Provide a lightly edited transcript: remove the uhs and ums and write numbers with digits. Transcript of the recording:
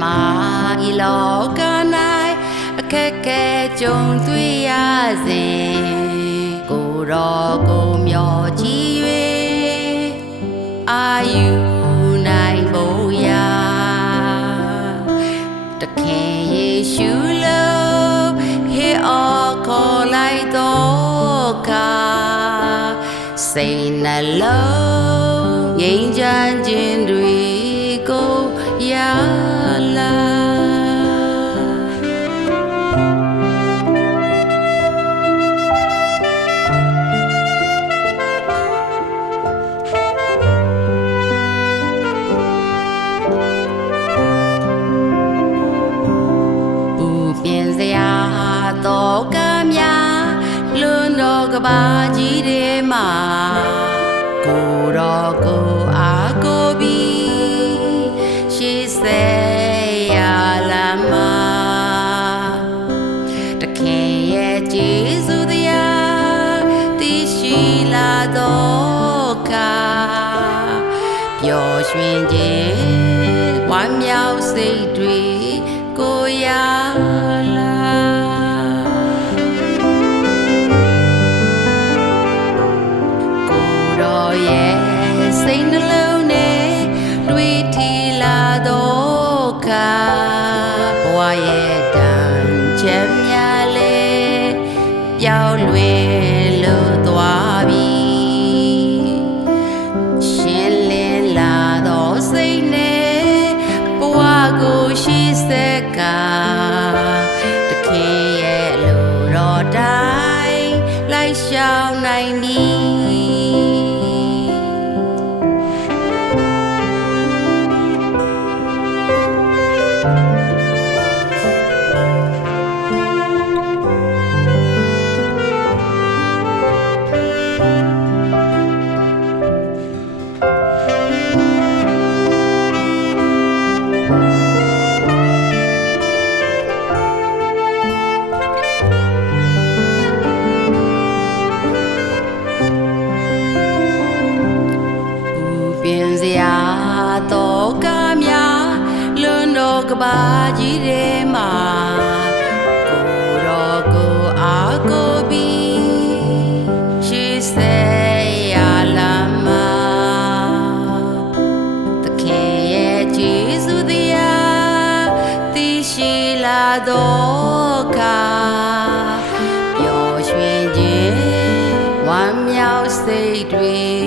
မှာဤလောက၌အခက်ခဲကြုံတွေ့ရစဉ်ကိုယ်တော်ကိုမျှော်ကြည့်၍အာယူနိုင်ဖို့ရာတခင်ယေရှုလို့ဟေအော်ခေါ်လိုက်တော့ခါစိတ်နှလုံးငြိမ်းချမ်းခြင်းတွေကိုရလာတော့ကများလွန်တော်ကဘာကြီးတွေမှာကိုတော်ကိုအားကိုပြီးရှေ့ဆက်ရလာမှာတခင်ရဲ့ကျေးဇူးတရားတည်ရှိလာတော့ကပျော်ရွှင်ခြင်းဝမ်းမြောက်စိတ်တွေကိုရလာစိတ်နှလုံးနဲ့တွေ့ထီလာတော့ခါဘဝရဲ့တန်ချက်များလဲပြောင်းလွင်လို့သွားပြီရှင်လင်းလာတော့စိတ်နဲ့ဘဝကိုရှိစက်ကတခင်ရဲ့လူတော်တိုင်းလိုက်ရှောင်နိုင်ပြီပြင်စရာတော့ကများလွန်တော်ကဘာကြီးတွေမှာကိုတော်ကိုအားကိုပြီးရှေ့ဆက်ရလာမှာသခင်ရဲ့ကျေးဇူးတရားတည်ရှိလာတော့ကပျော်ရွှင်ခြင်းဝမ်းမြောက်စိတ်တွေ